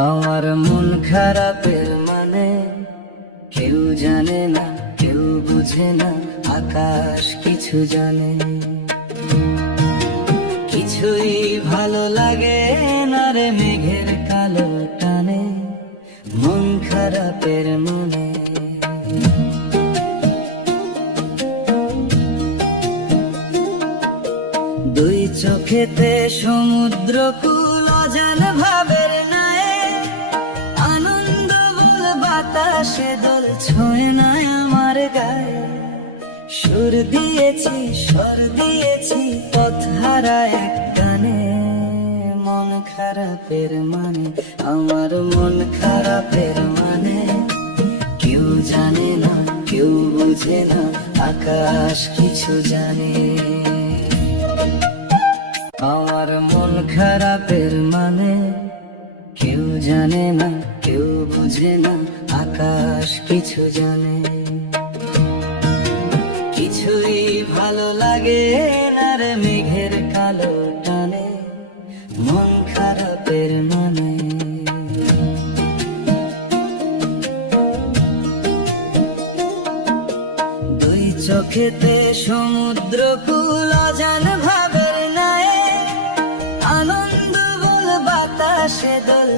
আমার মন খারাপের মানে কেউ জানে না, কেউ বুঝে না, আকাশ কিছু জানে। কিছুই ভালো লাগে না রে মেঘের কালো টানে, মন খারাপের মানে। দুই চোখেতে সমুদ্র কুল অজান ভাবের নাই, আনন্দ বল বাতাসে দোল ছোঁয় না আমার গায়ে। সুর দিয়েছি স্বর দিয়েছি পথ হারা এক গানে, মন খারাপের মানে, আমার মন খারাপের মানে। কেউ জানে না, কেউ বুঝে না, আকাশ কিছু জানে। আমার মন খারাপের মানে কেউ জানে না, কেউ বুঝে না, আকাশ কিছু জানে। কিছুই ভালো লাগে না রে মেঘের কালো টানে, মন খারাপের মানে। দুই চোখেতে সমুদ্র কুল অজান ভাবের নাই, আনন্দ বল বাতাসে দোল